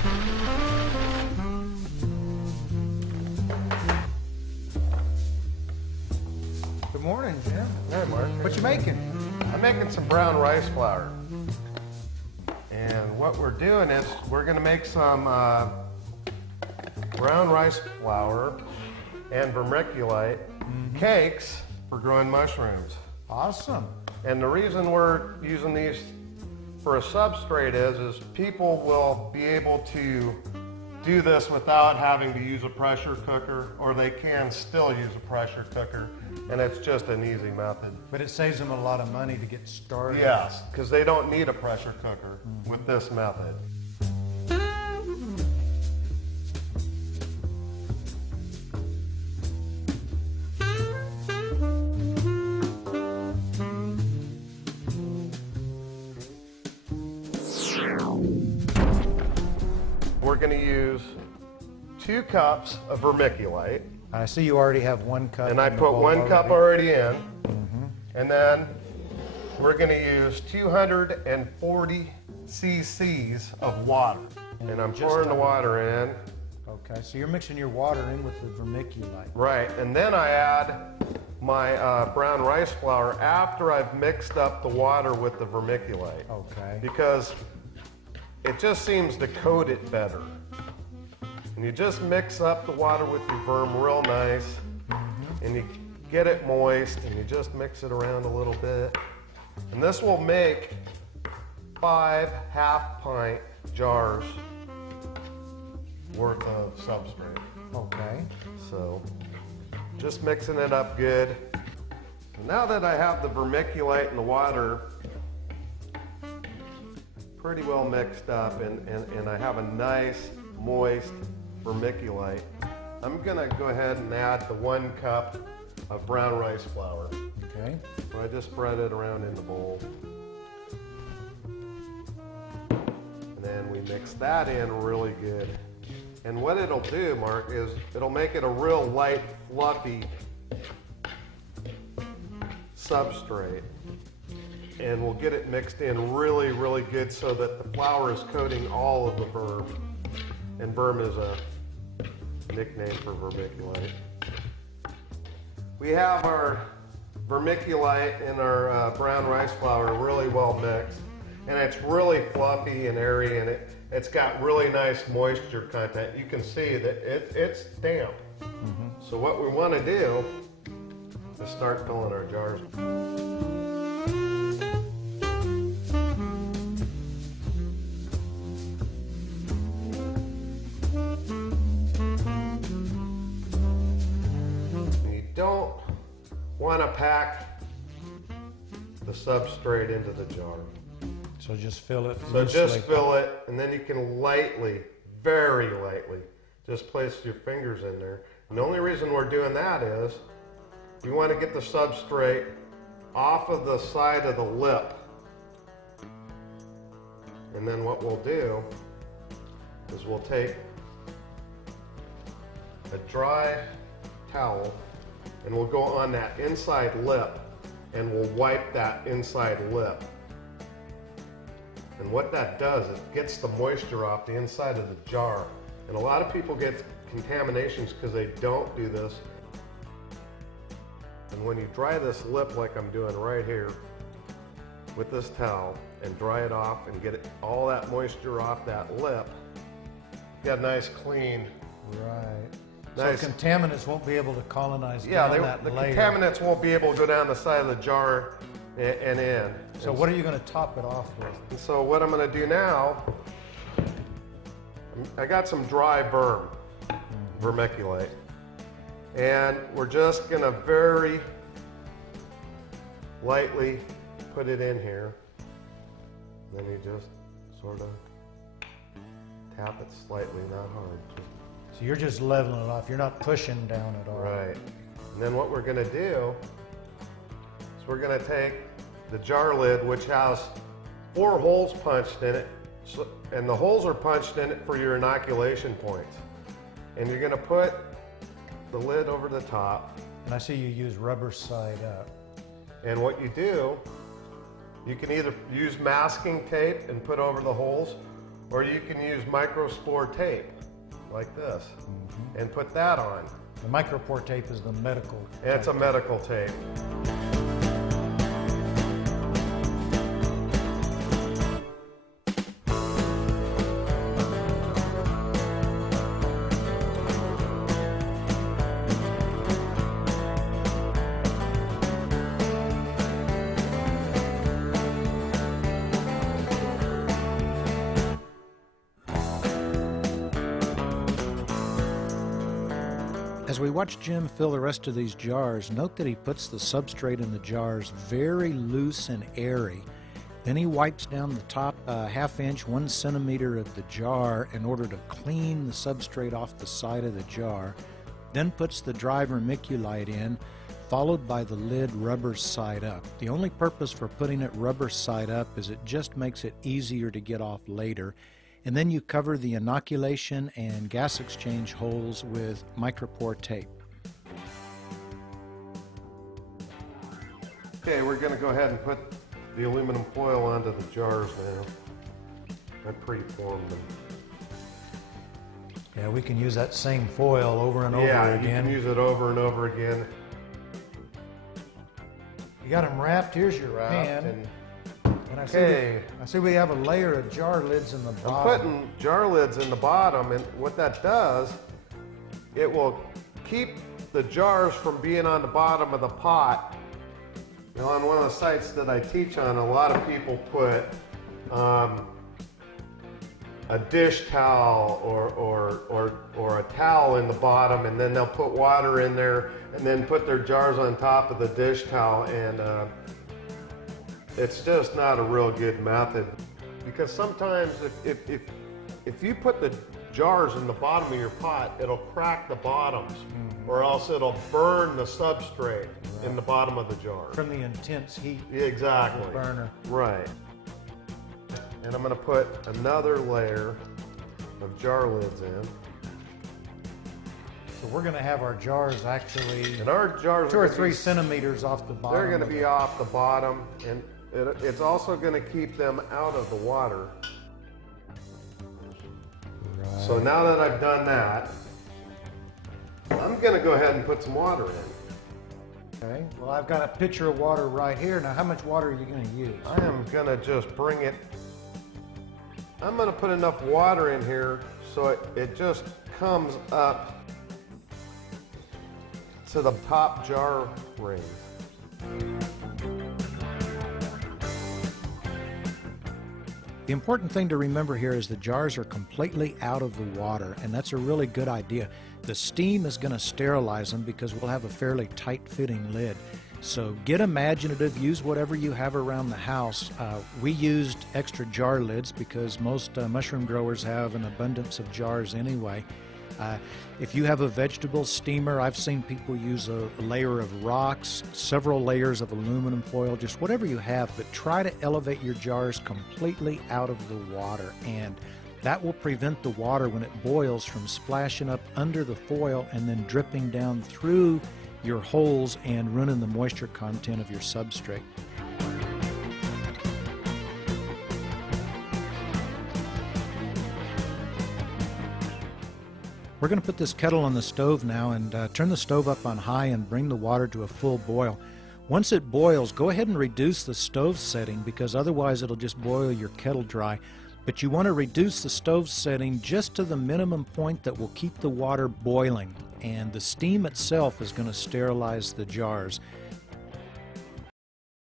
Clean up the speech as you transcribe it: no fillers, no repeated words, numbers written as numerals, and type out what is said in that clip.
Good morning, Jim. Hey, Mark. What you making? I'm making some brown rice flour. And what we're doing is we're going to make some brown rice flour and vermiculite cakes for growing mushrooms. Awesome. And the reason we're using these for a substrate is people will be able to do this without having to use a pressure cooker, or they can still use a pressure cooker, and it's just an easy method. But it saves them a lot of money to get started. Yes, because they don't need a pressure cooker with this method. We're going to use 2 cups of vermiculite. I see you already have 1 cup. And I put 1 cup already in. And then we're going to use 240 cc's of water. And I'm pouring the water in. Okay, so you're mixing your water in with the vermiculite. Right, and then I add my brown rice flour after I've mixed up the water with the vermiculite. Okay. Because it just seems to coat it better. And you just mix up the water with your verm real nice, and you get it moist, and you just mix it around a little bit. And this will make 5 half-pint jars worth of substrate. Okay. So, just mixing it up good. Now that I have the vermiculite and the water pretty well mixed up, and I have a nice, moist vermiculite, I'm gonna go ahead and add the 1 cup of brown rice flour. Okay. So I just spread it around in the bowl. And then we mix that in really good. And what it'll do, Mark, is it'll make it a real light, fluffy substrate. And we'll get it mixed in really, really good so that the flour is coating all of the verm. And verm is a nickname for vermiculite. We have our vermiculite and our brown rice flour really well mixed. And it's really fluffy and airy, and it's got really nice moisture content. You can see that it's damp. So what we want to do is start filling our jars. You don't want to pack the substrate into the jar. So just fill it So loosely. just fill it, and then you can lightly, very lightly, just place your fingers in there. And the only reason we're doing that is we want to get the substrate off of the side of the lip. And then what we'll do is we'll take a dry towel and we'll go on that inside lip and we'll wipe that inside lip. And what that does is it gets the moisture off the inside of the jar. And a lot of people get contaminations because they don't do this. And when you dry this lip like I'm doing right here with this towel and dry it off and get all that moisture off that lip, you got a nice clean. Right. Nice. So contaminants won't be able to colonize Yeah, down that the layer. contaminants won't be able to go down the side of the jar and in. So what are you going to top it off with? And so what I'm going to do now, I got some dry vermiculite. And we're just going to very lightly put it in here. Then you just sort of tap it slightly, not hard. So you're just leveling it off. You're not pushing down at all. Right. And then what we're going to do is we're going to take the jar lid, which has 4 holes punched in it, and the holes are punched in it for your inoculation points. And you're going to put the lid over the top. And I see you use rubber side up. And what you do, you can either use masking tape and put over the holes, Or you can use microspore tape, like this, and put that on. The micropore tape is the medical. It's a medical tape. As we watch Jim fill the rest of these jars, note that he puts the substrate in the jars very loose and airy. Then he wipes down the top ½ inch, 1 centimeter of the jar in order to clean the substrate off the side of the jar. Then puts the dry vermiculite in, followed by the lid rubber side up. The only purpose for putting it rubber side up is it just makes it easier to get off later. And then you cover the inoculation and gas exchange holes with micropore tape. Okay, we're going to go ahead and put the aluminum foil onto the jars now. I pre-formed them. Yeah, we can use that same foil over and over again. Yeah, you can use it over and over again. You got them wrapped. Here's your pan. And I see okay. we have a layer of jar lids in the bottom. I'm putting jar lids in the bottom, and what that does, it will keep the jars from being on the bottom of the pot. You know, on one of the sites that I teach on, a lot of people put a dish towel or a towel in the bottom, and then they'll put water in there and then put their jars on top of the dish towel, and it's just not a real good method, because sometimes if you put the jars in the bottom of your pot, it'll crack the bottoms, or else it'll burn the substrate in the bottom of the jar. From the intense heat. Exactly. Of the burner. Right. And I'm going to put another layer of jar lids in. So we're going to have our jars actually And our jars 2 or are 3 centimeters off the bottom. They're going to be off the bottom, and it's also going to keep them out of the water. Right. So now that I've done that, I'm going to go ahead and put some water in. Okay. Well, I've got a pitcher of water right here. Now, how much water are you going to use? I am going to just bring it. I'm going to put enough water in here so it just comes up to the top jar ring. The important thing to remember here is the jars are completely out of the water, and that's a really good idea. The steam is going to sterilize them because we'll have a fairly tight-fitting lid. So get imaginative, use whatever you have around the house. We used extra jar lids because most mushroom growers have an abundance of jars anyway. If you have a vegetable steamer, I've seen people use a layer of rocks, several layers of aluminum foil, just whatever you have, but try to elevate your jars completely out of the water, and that will prevent the water when it boils from splashing up under the foil and then dripping down through your holes and ruining the moisture content of your substrate. We're going to put this kettle on the stove now and turn the stove up on high and bring the water to a full boil. Once it boils, go ahead and reduce the stove setting because otherwise it'll just boil your kettle dry. But you want to reduce the stove setting just to the minimum point that will keep the water boiling, and the steam itself is going to sterilize the jars.